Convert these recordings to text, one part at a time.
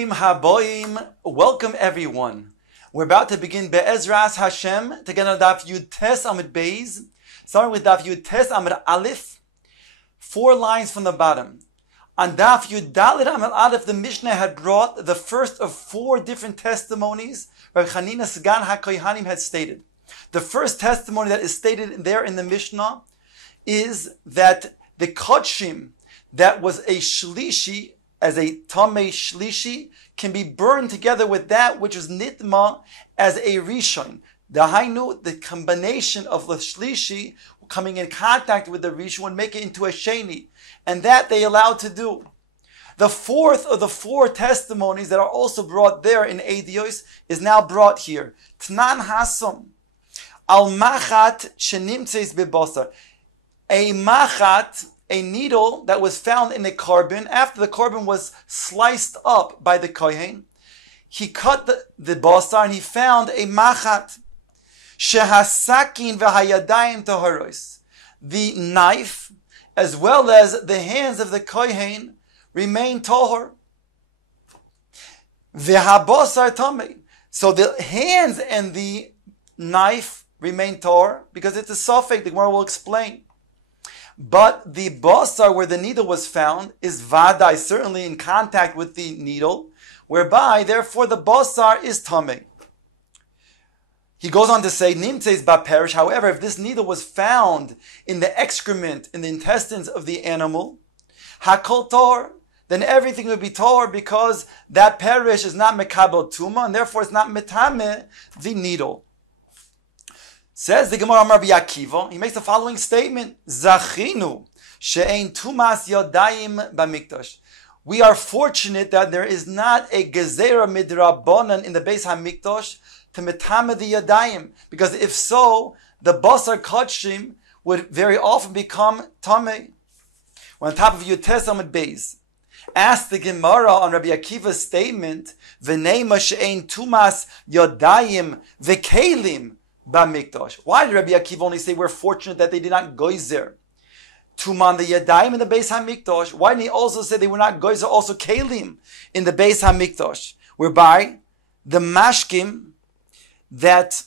Bruchim Haboim, welcome everyone. We're about to begin Be'ezras Hashem to get on Daf Yud Tes Amud Beis, starting with Daf Yud Tes Amud Aleph, 4 lines from the bottom. On Daf Yud Dalet Amud Aleph, the Mishnah had brought the first of 4 different testimonies Rabbi Chanina Sgan HaKohanim had stated. The first testimony that is stated there in the Mishnah is that the Kodshim that was a Shlishi, as a Tamei Shlishi, can be burned together with that which was Nitma as a Rishon. The combination of the Shlishi coming in contact with the Rishon would make it into a Sheni. And that they allowed to do. The fourth of the 4 testimonies that are also brought there in Eidios is now brought here. Tnan Hasam. Al Machat Shenimtzeis Bebasar. A Machat, a needle that was found in a carbon, after the carbon was sliced up by the Kohen, he cut the basar and he found a machat. Shehasakin v'hayadayim taharos. The knife, as well as the hands of the Kohen, remain tahor. V'habasar tamei. So the hands and the knife remain tahor because it's a suffix. The Gemara will explain. But the basar, where the needle was found, is vadai, certainly in contact with the needle, whereby, therefore, the basar is tamei. He goes on to say, nimtzeis ba'perish. However, if this needle was found in the excrement, in the intestines of the animal, hakol tor, then everything would be tor because that perish is not mekabel tuma, and therefore it's not metame the needle. Says the Gemara Rabbi Akiva, he makes the following statement: Zachinu she'ein tumas yodayim b'mikdash. We are fortunate that there is not a gezerah midrabanan in the Beis Hamikdash to metame the yodayim, because if so, the basar kodshim would very often become tamei. We're on top of Yud Tes Amud Beis. Ask the Gemara on Rabbi Akiva's statement: V'neima she'ein tumas yodayim v'kelim. Why did Rabbi Akiva only say we're fortunate that they did not goizer tuman the yadayim in the Beis Hamikdash? Why didn't he also say they were not goizer also kelim in the Beis Hamikdash, whereby the mashkim that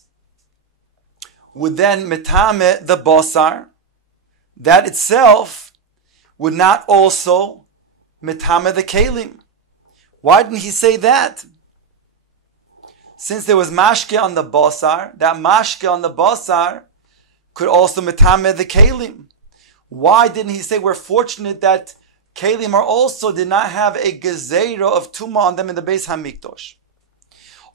would then metame the basar, that itself would not also metame the kelim? Why didn't he say that? Since there was mashke on the basar, that mashke on the basar could also metame the kelim. Why didn't he say we're fortunate that kelim also did not have a gezerah of tuma on them in the Beis Hamikdash?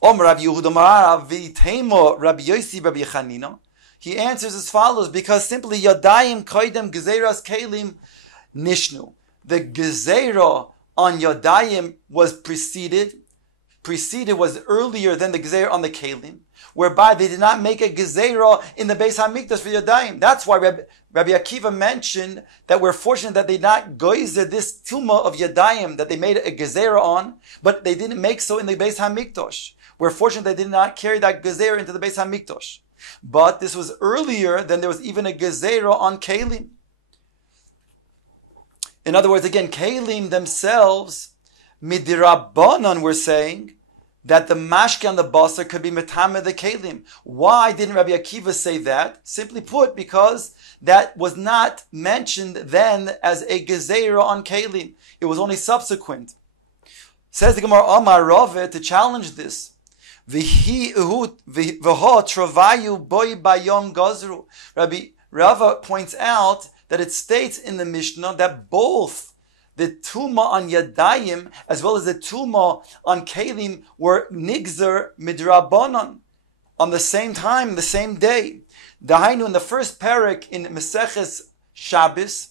Rabbi Yehuda Marav v'itemo Rabbi Yosi Rabbi Chanina. He answers as follows: because simply yadayim koidem gezeras kelim nishnu. The gezerah on yadayim was preceded was earlier than the gezerah on the kelim, whereby they did not make a gezerah in the Beis Hamikdash for yadayim. That's why Rabbi Akiva mentioned that we're fortunate that they did not goizer this tumah of yadayim that they made a gezerah on, but they didn't make so in the Beis Hamikdash. We're fortunate they did not carry that gezerah into the Beis Hamikdash. But this was earlier than there was even a gezerah on kelim. In other words, again, kelim themselves, midirabbanan, we're saying that the mashke on the basar could be metame the kelim. Why didn't Rabbi Akiva say that? Simply put, because that was not mentioned then as a gezerah on kelim. It was only subsequent. Says the Gemara Amar Rave to challenge this. Rabbi Rava points out that it states in the Mishnah that both the tuma on yadayim as well as the tuma on kelim were nigzer midrabanan on the same time, the same day. Dahainu, in the first parak in Masechet Shabbos,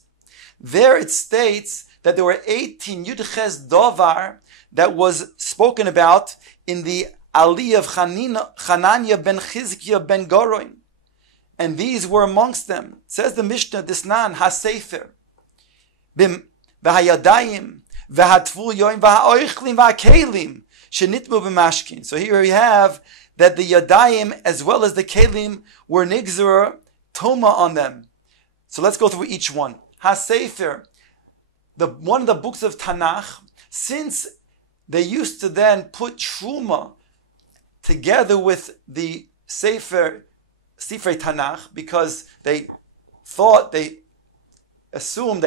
there it states that there were 18 yudches davar that was spoken about in the aliyah of Chananya ben Chizkiah ben Goroin. And these were amongst them. Says the Mishnah, Disnan, HaSefer, V'hayadayim, V'hatful yoim, V'ha'oichlim, V'hakelim, Shenitmu b'mashkin. So here we have that the yadayim as well as the kelim were nigzer toma on them. So let's go through each one. HaSefer, one of the books of Tanakh, since they used to then put truma together with the Sifrei Tanakh because they thought, they assumed,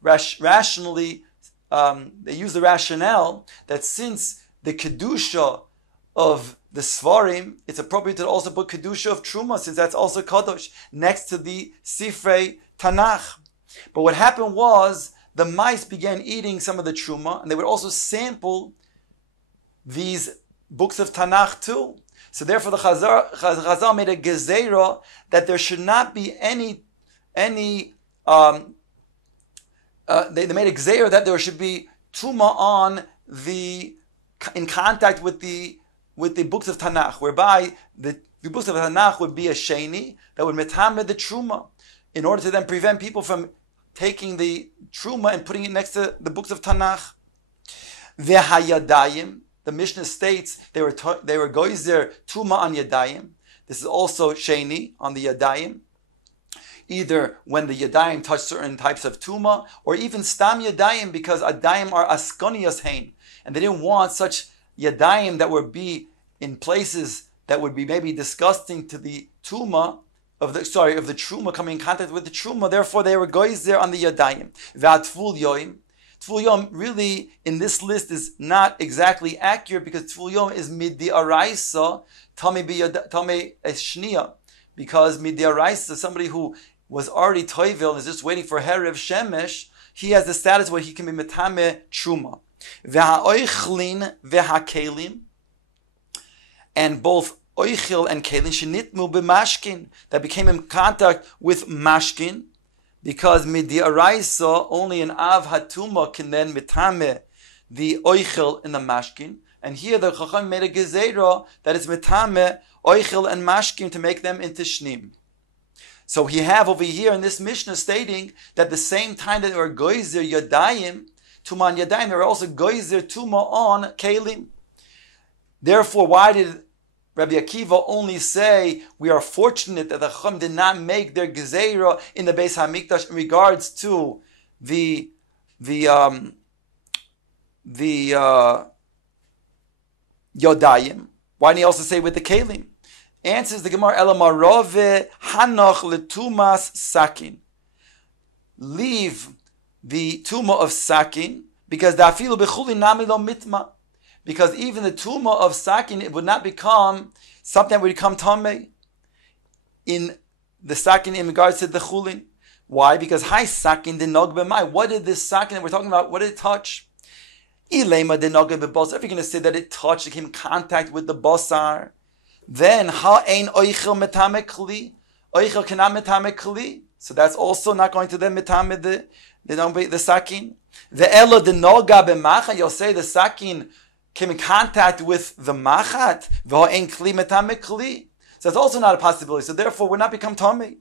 rationally, they use the rationale that since the kedusha of the Svarim, it's appropriate to also put kedusha of truma, since that's also kadosh next to the Sifrei Tanakh. But what happened was the mice began eating some of the truma, and they would also sample these books of Tanakh too. So therefore, the Chazal made a gezerah that there should not be any. They made a gezerah that there should be truma in contact with the books of Tanakh, whereby the books of Tanakh would be a sheni that would metamed the truma, in order to then prevent people from taking the truma and putting it next to the books of Tanakh. V'hayadayim, the Mishnah states they were goizer truma on yadayim. This is also sheni on the yadayim, either when the yadayim touch certain types of tuma, or even stam yadayim, because adayim are askonias hein, and they didn't want such yadayim that would be in places that would be maybe disgusting to the tuma of the truma, coming in contact with the truma. Therefore, they were goys there on the yadayim. V'atful yoim. Tful yom really in this list is not exactly accurate, because tful yom is midi araisa tame shniya, because midi araisa, somebody who was already toivil and is just waiting for herev shemesh, he has the status where he can be metame truma. V'ha'oichlin v'ha'kelim, and both oichil and kelin shenitmu b'mashkin, that became in contact with mashkin, because midi araisa only an av hatuma can then metame the oichil in the mashkin, and here the Chacham made a gezerah that it's metame oichil and mashkin to make them into shnim. So we have over here in this Mishnah stating that the same time that they were goizer yadayim, tuma on yadayim, they were also goizer tuma on kelim. Therefore, why did Rabbi Akiva only say we are fortunate that the Chacham did not make their gezerah in the Beis Hamikdash in regards to the yadayim? Why didn't he also say with the kelim? Answers the Gemara, Elamarove hanoch letumas sakin. Leave the tuma of sakin, because dafilu bechuli nami lo mitma. Because even the tuma of sakin, it would not become something that would become tamei in the sakin in regards to the chulin. Why? Because hi sakin denog b'mai. What did this sakin that we're talking about, what did it touch? Ilema denog b'basar. If you're going to say that it touched, it came in contact with the basar, then ha'ein oichel metame kli, oichel cannot metame kli. So that's also not going to then metame the sakin. The elo de noga b'macha. You'll say the sakin came in contact with the machat. V'ha'ein kli metame kli. So that's also not a possibility. So therefore, would not become tamei.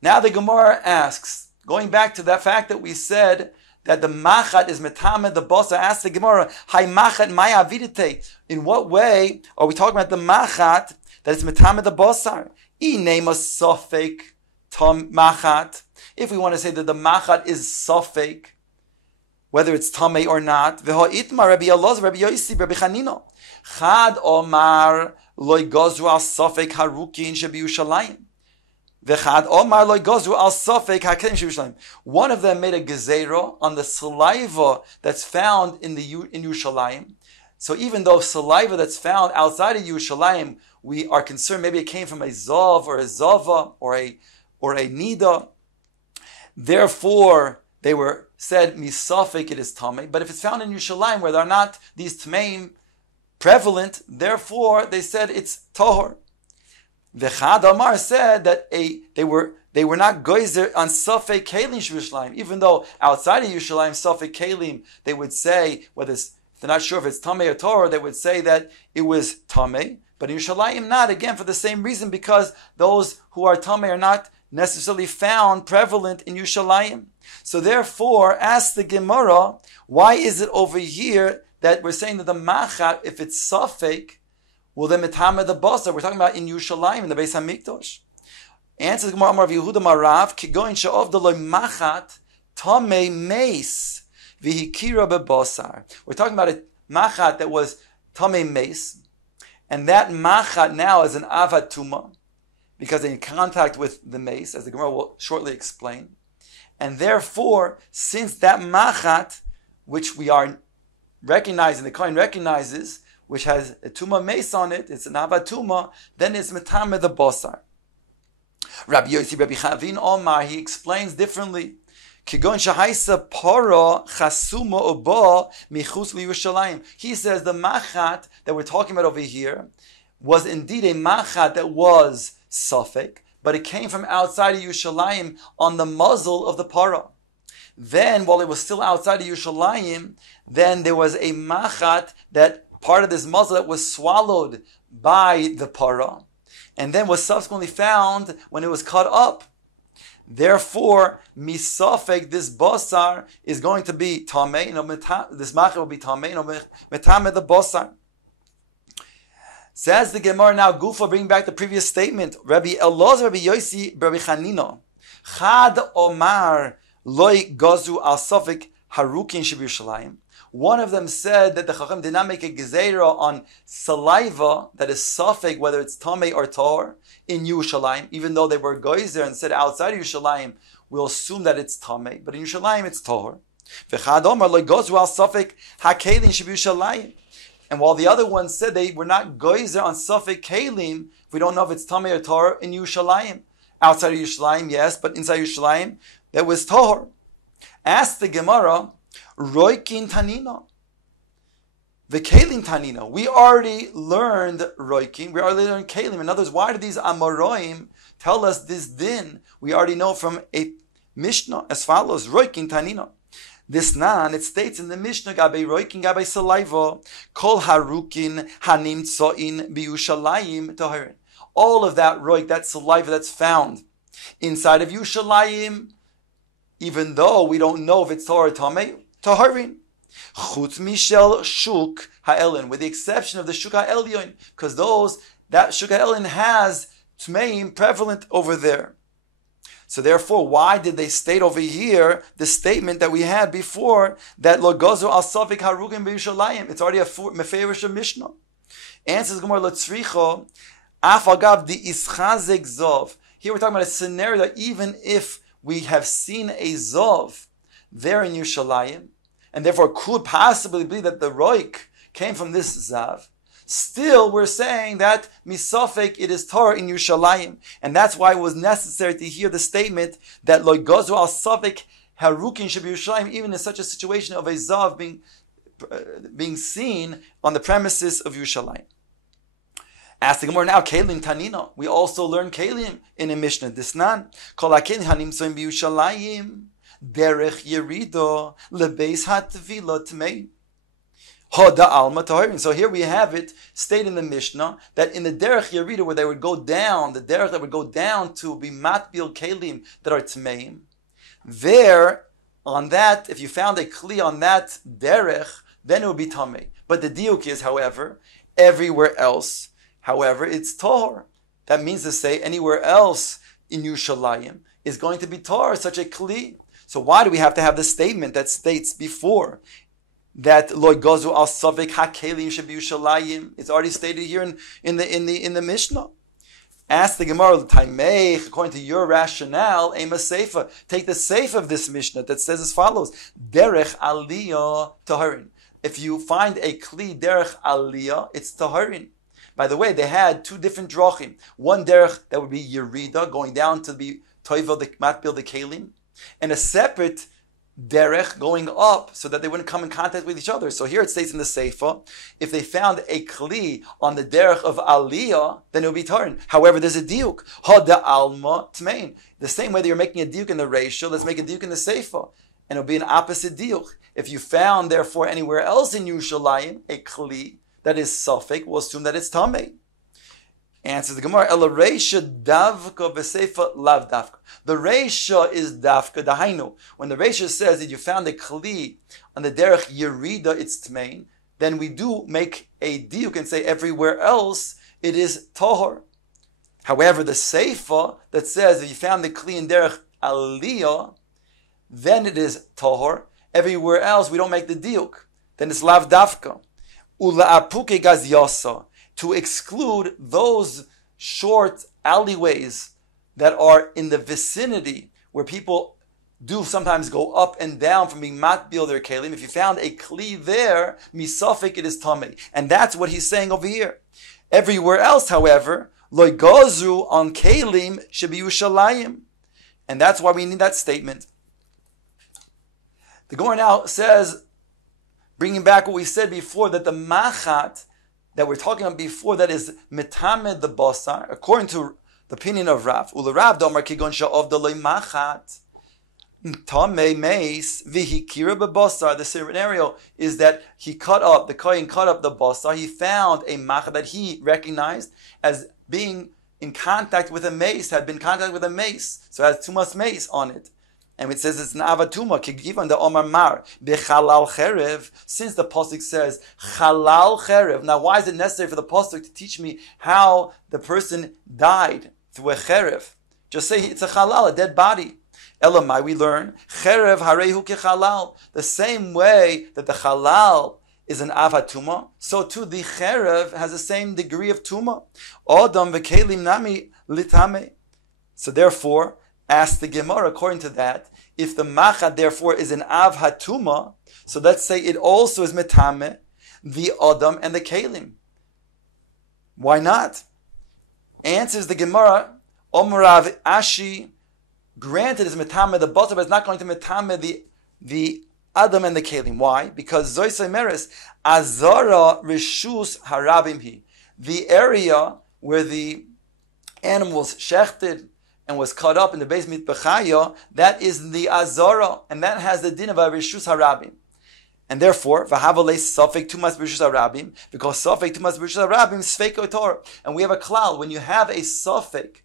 Now the Gemara asks, going back to that fact that we said that the machat is metame the bosa, asks the Gemara, hay machat maya avidite. In what way are we talking about the machat that it's metame the bosar? Inema sofek tam machat. If we want to say that the machat is sofek, whether it's tamei or not, v'ho itma Rabbi Elazar, Rabbi Yosi, Rabbi Chanino, chad omar loy gozru al sofek harukin shebi Yerushalayim. One of them made a gezerah on the saliva that's found in Yerushalayim. So even though saliva that's found outside of Yerushalayim, we are concerned maybe it came from a zav or a zava or a nida. Therefore, they were said misafek it is tamei. But if it's found in Yerushalayim where there are not these tmeim prevalent, therefore they said it's tahor. The Chad Amar said that they were not goizer on Safek Kalim Yerushalayim, even though outside of Yerushalayim, Safek Kalim, they would say, whether if they're not sure if it's Tamei or Torah, they would say that it was Tamei, but in Yerushalayim not, again for the same reason, because those who are Tamei are not necessarily found prevalent in Yerushalayim. So therefore, ask the Gemara, why is it over here that we're saying that the Machat, if it's Safek, well, then metame the basar we're talking about in Yerushalayim in the Beis Hamikdash. Answers the Gemara Amar Yehuda Marav Kigoin She'ov Deloy Machat Tamei Meis v'hikira bebasar. We're talking about a machat that was tamei meis, and that machat now is an avatuma, because they're in contact with the mace, as the Gemara will shortly explain. And therefore, since that machat, which we are recognizing, the Kohen recognizes, which has a tuma mace on it, it's an avatuma, then it's metame the basar. Rabbi Yossi Rabbi Chavin Omar, he explains differently. Kigon shahaisa para chasuma oba michus liyushalayim. He says the machat that we're talking about over here was indeed a machat that was safek, but it came from outside of Yerushalayim on the muzzle of the para. Then, while it was still outside of Yerushalayim, then there was a machat, that part of this muzzle that was swallowed by the para, and then was subsequently found when it was cut up. Therefore, misafek, this basar is going to be tamei, this machat will be tamei, metame the basar. Says the Gemara now, Gufa, bringing back the previous statement. Rabbi Elazar, Rabbi Yossi, Rabbi Chanina. Chad Omar loy gazu al safek harukin shebirushalayim. One of them said that the Chacham did not make a gezeira on saliva that is safek, whether it's tamei or tor, in Yerushalayim, even though they were geyser and said outside of Yerushalayim, we'll assume that it's tamei, but in Yerushalayim it's tor. V'chad Omar loy gazu al safek hakelin shebirushalayim. And while the other ones said they were not geyser on Safek Kalim, we don't know if it's Tamei or Torah in Yerushalayim. Outside of Yerushalayim, yes, but inside Yerushalayim, there was Torah. Ask the Gemara, Roikin Tanina. The Kalim Tanina. We already learned Roikin, we already learned Kalim. In other words, why do these Amoraim tell us this din? We already know from a Mishnah as follows, Roikin Tanina. This nan, it states in the Mishnah, Gabei roikin, Gabei saliva, kol harukin hanimtsoin biyushalayim tahirin. All of that roik, that saliva that's found inside of Yushalayim, even though we don't know if it's Torah Tamei, tahirin. Chutz mishel shuk ha'elin, with the exception of the shuk ha'elyon, because that shuk ha'elyon has tmeim prevalent over there. So therefore, why did they state over here the statement that we had before, that lo gozu al safik harugim b'Yerushalayim? It's already a meferish Mishnah. Answers Gemara Lotzricho af agav di ischazek zov. Here we're talking about a scenario that even if we have seen a zov there in Yerushalayim, and therefore could possibly be that the roik came from this zav, still we're saying that misafek it is Torah in Yerushalayim, and that's why it was necessary to hear the statement that lo gozu al safek harukin sheb Yerushalayim, even in such a situation of a zav being seen on the premises of Yerushalayim. Ask the Gemara now, Kalim Tanina. We also learn Kalim in a Mishnah. Disnan kol hakelim hanimtsoim b'Yerushalayim derech yerido lebeis hatvila tmei. So here we have it stated in the Mishnah that in the derech yerida, where they would go down, the derech that would go down to be matbil kelim that are tmeim, there on that, if you found a kli on that derech, then it would be tamei. But the diuk is, however, everywhere else, however, it's tahor. That means to say anywhere else in Yerushalayim is going to be tahor, such a kli. So why do we have to have the statement that states before that lo gozu al savik hakelim shebiyushalayim? It's already stated here in the Mishnah. Ask the Gemara, Taimei, according to your rationale, ema seifa. Take the seifa of this Mishnah that says as follows: derech aliyah taharin. If you find a kli derech aliyah, it's taharin. By the way, they had two different drachim. One derech that would be yerida, going down to be toivel the matbil the kelim, and a separate derech going up so that they wouldn't come in contact with each other. So here it states in the Seifa, if they found a kli on the derech of aliyah, then it would be tarin. However, there's a diuk. Ha da alma tmein. The same way that you're making a diuk in the ratio, let's make a diuk in the Seifa. And it'll be an opposite diuk. If you found, therefore, anywhere else in Yerushalayim, a kli that is safek, we'll assume that it's tamei. Answers the Gemara, El Reisha davka v'seifa lav davka. The Reisha is davka dahainu. When the Reisha says that you found a kli on the derech yerida, it's tmein, then we do make a diuk and say everywhere else it is tahor. However, the Seifa that says if you found the kli in derech aliyah, then it is tahor, everywhere else we don't make the diuk, then it's lav dafka. Ula apuke gaz yasa, to exclude those short alleyways that are in the vicinity where people do sometimes go up and down from being matbil their kelim. If you found a kli there, misafik, it is tamei. And that's what he's saying over here. Everywhere else, however, loy gozu on kelim should be Yerushalayim. And that's why we need that statement. The Gemara now says, bringing back what we said before, that the machat that we're talking about before, that is mitamed the basar, according to the opinion of Rav. Ula Rav domar kigon sha'ov the loy machat tamei meis vihikira bebasar. The scenario is that the kohen cut up the basar. He found a machat that he recognized as being in contact with a mace, had been in contact with a mace, so it has tumas mace on it. And it says it's an avatuma, kigivan the omar mar, bechalal cherev, since the pasuk says chalal cherev. Now why is it necessary for the pasuk to teach me how the person died through a cherev? Just say it's a chalal, a dead body. Elamai, we learn, cherev harehu kechalal. The same way that the chalal is an avatuma, so too the cherev has the same degree of tuma. Odam v'kelim nami litame. So therefore, ask the Gemara, according to that, if the machat therefore is an av hatuma, so let's say it also is metame, the odam and the kelim. Why not? Answers the Gemara, Omrav Ashi, granted is metame the basar, but it's not going to metame the Adam and the Kelim. Why? Because Zoisai Meres, Azara Rishus Harabim Hi. The area where the animal was shechted and was cut up in the base mitbechaya, that is the Azara, and that has the din of a Rishus Harabim. And therefore, Vahavale Safek Tumas Rishus Harabim, because Safek Tumas Rishus Harabim, Sfeiko Torah. And we have a klal, when you have a Safek,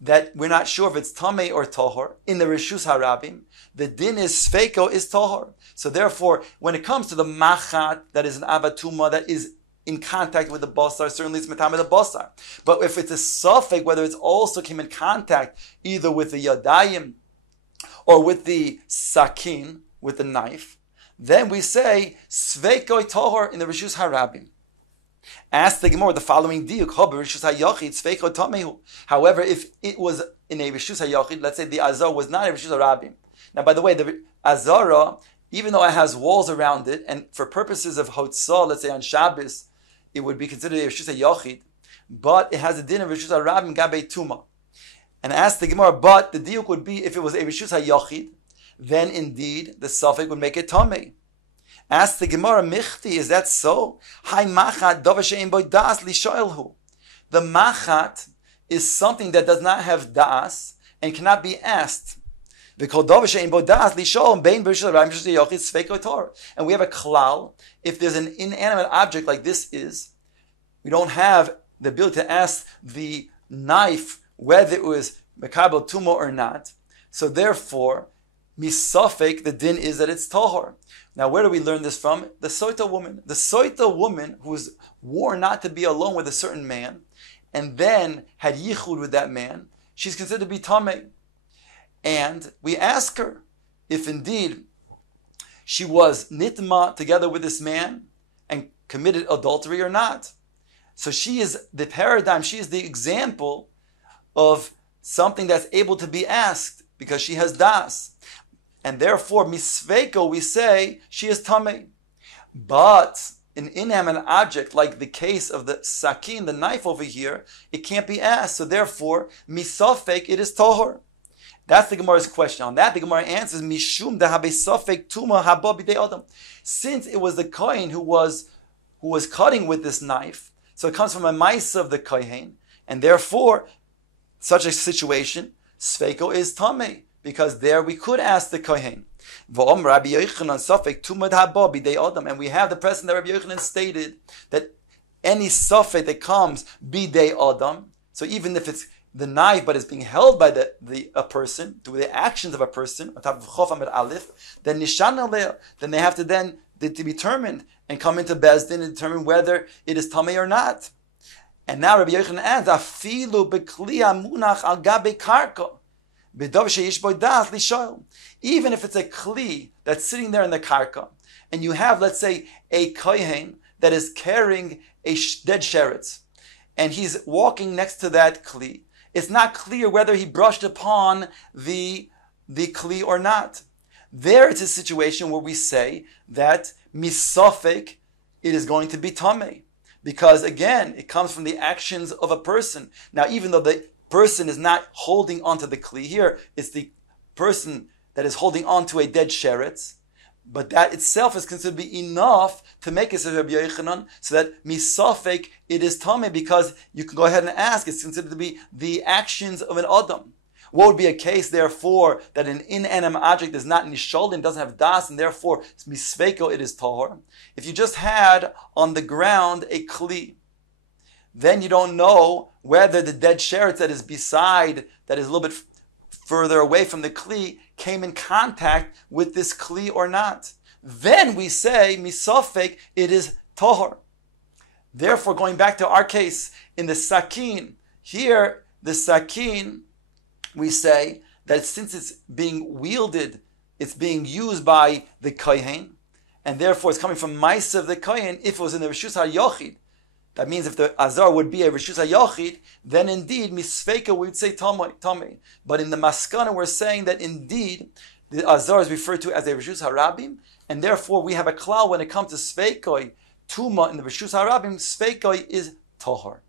that we're not sure if it's Tamei or Tohor, in the Rishus Harabim, the din is Sfeiko is Tohor. So therefore, when it comes to the Machat, that is an Avatuma, that is in contact with the Basar, certainly it's Metame the Basar. But if it's a Safek, whether it's also came in contact either with the Yadayim or with the Sakin, with the knife, then we say Sfeiko Tohor in the Rishus Harabim. Ask the Gemara the following diuk: however, if it was in a Rishus HaYachid, let's say the Azar was not a Rishus HaRabim. Now, by the way, the Azara, even though it has walls around it, and for purposes of Hotzah, let's say on Shabbos, it would be considered a Rishus HaYachid, but it has a din of Rishus HaRabim Gabei Tuma. And ask the Gemara, but the diuk would be, if it was a Rishus HaYachid, then indeed the suffix would make it Tamei. Ask the Gemara, Michti, is that so? Hai machat davar she'ein bo das li shoelhu. The machat is something that does not have das and cannot be asked. And we have a klal, if there's an inanimate object like this is, we don't have the ability to ask the knife whether it was mekabel tumo or not. So therefore, misafek, the din is that it's tahor. Now, where do we learn this from? The soita woman. The soita woman who was warned not to be alone with a certain man, and then had yichud with that man, she's considered to be tamei. And we ask her if indeed she was nitma together with this man and committed adultery or not. So she is the paradigm, she is the example of something that's able to be asked because she has das. And therefore, misveko, we say she is tamei. But an inanimate object, like the case of the sakin, the knife over here, it can't be asked. So therefore, misafek, it is tohor. That's the Gemara's question. On that, the Gemara answers, Mishum dahabe safek tuma haba bidei adam. Since it was the kohen who was cutting with this knife, so it comes from a ma'isa of the kohen, and therefore, such a situation, sfeiko is tamei, because there we could ask the kohen. And we have the precedent that Rabbi Yochanan stated that any safek that comes bidei adam, so even if it's the knife, but it's being held by a person through the actions of a person on top of Chof Amid Aleph, then Nishan Aleh, then they have to then to be determined and come into Bezdin and determine whether it is Tamei or not. And now Rabbi Yochanan adds, Afilu bekli munach al gabe karka. B'dav sheyish bo das lishoil. Even if it's a kli that's sitting there in the karka, and you have, let's say, a kohen that is carrying a dead sheretz, and he's walking next to that kli, it's not clear whether he brushed upon the kli or not. There it's a situation where we say that misafek, it is going to be tamei. Because again, it comes from the actions of a person. Now, even though the person is not holding onto the kli here, it's the person that is holding onto a dead sheretz, but that itself is considered to be enough to make it Rabbi Yochanan, so that misafek, it is tamei, because you can go ahead and ask, it's considered to be the actions of an adam. What would be a case, therefore, that an inanimate object is not nisholin, doesn't have das, and therefore misfeko, it is tahor? If you just had on the ground a kli, then you don't know whether the dead sheretz that is beside, that is a little bit further away from the kli, came in contact with this kli or not. Then we say, misafek, it is tahor. Therefore, going back to our case, in the sakin, here, the sakin, we say that since it's being wielded, it's being used by the kohen, and therefore it's coming from Maisa of the kohen. If it was in the Rishus HaYochid, that means if the Azar would be a Rishus HaYochid, then indeed, misfeka, we would say Tamei. But in the Maskana, we're saying that indeed, the Azar is referred to as a Rishus HaRabim, and therefore we have a klal when it comes to Sveikoi, Tuma in the Rishus HaRabim, Sveikoi is Tohar.